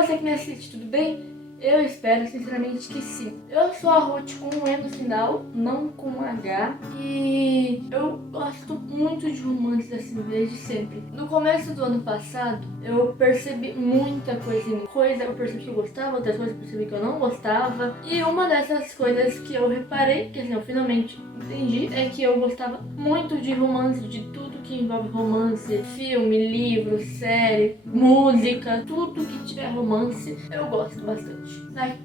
você que me assiste, tudo bem? Eu espero sinceramente que sim. Eu sou a Ruth com um E no final, não com um H. E eu gosto muito de romances assim desde sempre. No começo do ano passado, eu percebi muita coisa em mim. Eu percebi que eu gostava, outras coisas eu percebi que eu não gostava. E uma dessas coisas que eu reparei, que assim, eu finalmente entendi, é que eu gostava muito de romance, de tudo que envolve romance, filme, livro, série, música, tudo que tiver romance, eu gosto bastante.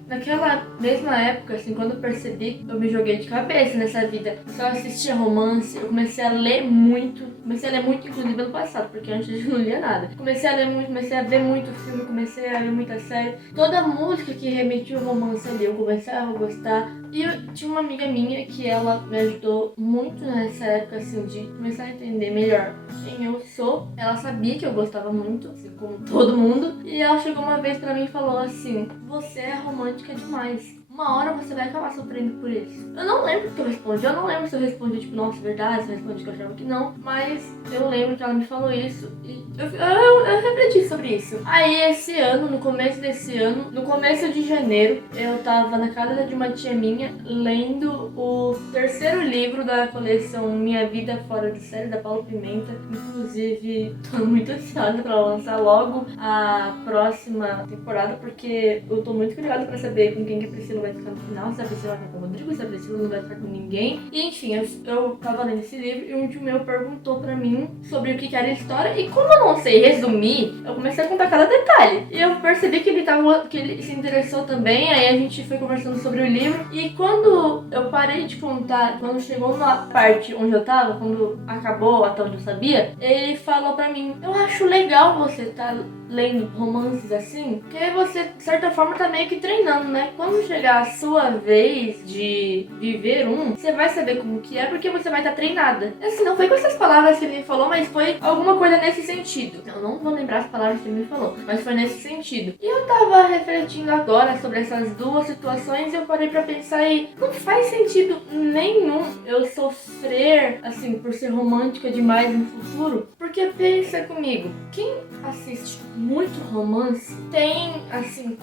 Naquela mesma época, assim, quando eu percebi, eu me joguei de cabeça nessa vida. Só assistia romance, eu comecei a ler muito, inclusive ano passado, porque antes eu não lia nada. Comecei a ler muito, comecei a ver muito filme, comecei a ver muita série. Toda música que remetia ao romance ali, eu começava a gostar. E eu tinha uma amiga minha que ela me ajudou muito nessa época, assim, de começar a entender melhor quem eu sou. Ela sabia que eu gostava muito, assim como todo mundo. E ela chegou uma vez pra mim e falou assim: você é romântica demais. Uma hora você vai acabar sofrendo por isso. Eu não lembro o que eu respondi. Eu não lembro se eu respondi tipo, nossa, verdade, se eu respondi que eu achava que não. Mas eu lembro que ela me falou isso e eu refleti sobre isso. Aí esse ano, no começo desse ano, no começo de janeiro, eu tava na casa de uma tia minha lendo o terceiro livro da coleção Minha Vida Fora de Série, da Paulo Pimenta. Inclusive, tô muito ansiosa pra lançar logo a próxima temporada, porque eu tô muito curiosa pra saber com quem que a Priscila vai ficar no final, se a Priscila vai ficar com o Rodrigo, se a Priscila não vai ficar com ninguém. E enfim, eu tava lendo esse livro e um tio meu perguntou pra mim sobre o que era a história, e como eu não sei resumir, eu comecei a contar cada detalhe. E eu percebi que ele se interessou também, aí a gente foi conversando sobre o livro, e quando eu parei de contar, quando chegou na parte onde eu tava, quando acabou até onde eu sabia, ele falou pra mim: eu acho legal você tá lendo romances assim, porque você, de certa forma, tá meio que treinando, né? Quando chegar a sua vez de viver você vai saber como que é, porque você vai estar treinada. Assim, não foi com essas palavras que ele me falou, mas foi alguma coisa nesse sentido. Eu não vou lembrar as palavras que ele me falou, mas foi nesse sentido. E eu tava refletindo agora sobre essas duas situações e eu parei pra pensar e não faz sentido nenhum eu sofrer, assim, por ser romântica demais no futuro, porque pensa comigo, quem assiste muito romance tem, assim,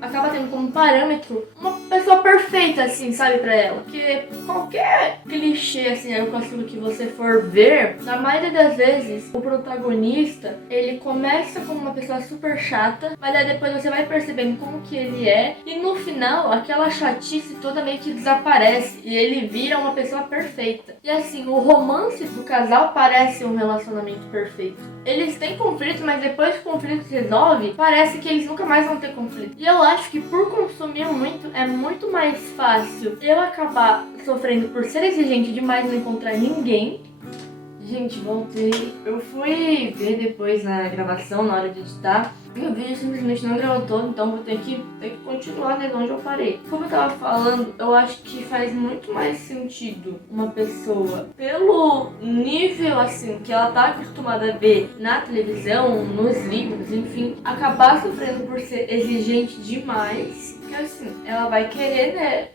acaba tendo como parâmetro uma pessoa perfeita, assim, sabe, pra ela. Porque qualquer clichê, assim, aquilo que você for ver, na maioria das vezes, o protagonista, ele começa como uma pessoa super chata, mas aí depois você vai percebendo como que ele é, e no final, aquela chatice toda meio que desaparece, e ele vira uma pessoa perfeita. E assim, o romance do casal parece um relacionamento perfeito. Eles têm conflito, mas depois que o conflito se resolve, parece que eles nunca mais vão ter conflito. E eu acho que por consumir muito, é muito mais fácil eu acabar sofrendo por ser exigente demais e não encontrar ninguém. Gente, voltei. Eu fui ver depois na gravação, na hora de editar. E o vídeo simplesmente não gravou todo, então vou ter que continuar desde onde eu parei. Como eu tava falando, eu acho que faz muito mais sentido uma pessoa, pelo nível assim que ela tá acostumada a ver na televisão, nos livros, enfim, acabar sofrendo por ser exigente demais. Porque assim, ela vai querer, né,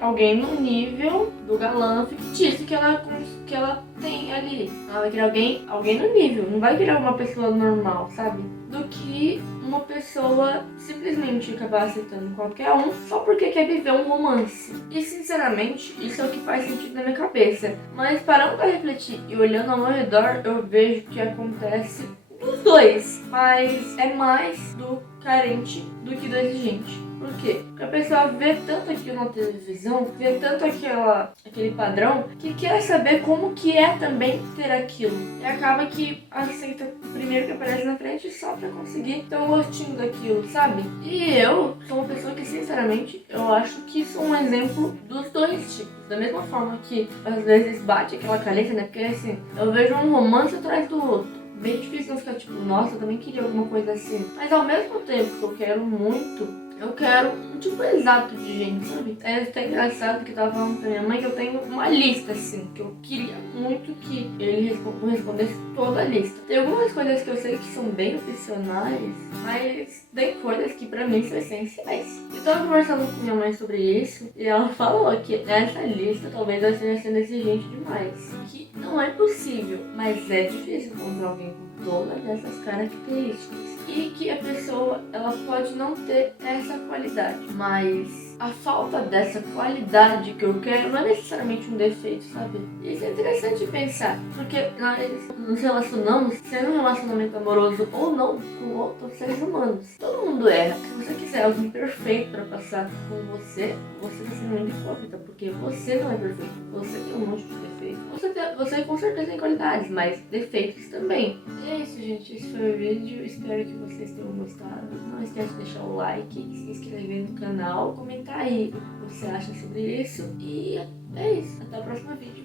alguém no nível do galã fictício que ela tem ali. Ela vai querer alguém no nível, não vai querer uma pessoa normal, sabe? Do que uma pessoa simplesmente acabar aceitando qualquer um só porque quer viver um romance. E sinceramente, isso é o que faz sentido na minha cabeça. Mas parando pra refletir e olhando ao meu redor, eu vejo que acontece dos dois. Mas é mais do carente do que do exigente. Por quê? Porque a pessoa vê tanto aquilo na televisão, vê tanto aquele padrão, que quer saber como que é também ter aquilo. E acaba que aceita o primeiro que aparece na frente só pra conseguir ter um gostinho daquilo, sabe? E eu sou uma pessoa que, sinceramente, eu acho que sou um exemplo dos dois tipos. Da mesma forma que, às vezes, bate aquela carência, né? Porque, assim, eu vejo um romance atrás do outro. Bem difícil não ficar tipo, nossa, eu também queria alguma coisa assim. Mas ao mesmo tempo que eu quero muito, eu quero um tipo exato de gente, sabe? É até engraçado que eu tava falando pra minha mãe que eu tenho uma lista, assim, que eu queria muito que ele respondesse toda a lista. Tem algumas coisas que eu sei que são bem opcionais, mas tem coisas que pra mim são essenciais. Eu tava conversando com minha mãe sobre isso e ela falou que essa lista talvez eu esteja sendo exigente demais. Que não é possível, mas é difícil encontrar alguém com dona dessas características. E que a pessoa, ela pode não ter essa qualidade, mas a falta dessa qualidade que eu quero não é necessariamente um defeito, sabe? Isso é interessante pensar, porque nós nos relacionamos, sendo um relacionamento amoroso ou não, com outros seres humanos. Todo mundo erra. Se você quiser alguém perfeito para passar com você, você está sendo muito hipócrita, porque você não é perfeito, você tem um monte de defeitos. Você com certeza tem qualidades, mas defeitos também. E é isso, gente. Esse foi o vídeo. Espero que vocês tenham gostado. Não esquece de deixar o like, se inscrever no canal, comentar aí o que você acha sobre isso. E é isso. Até o próximo vídeo.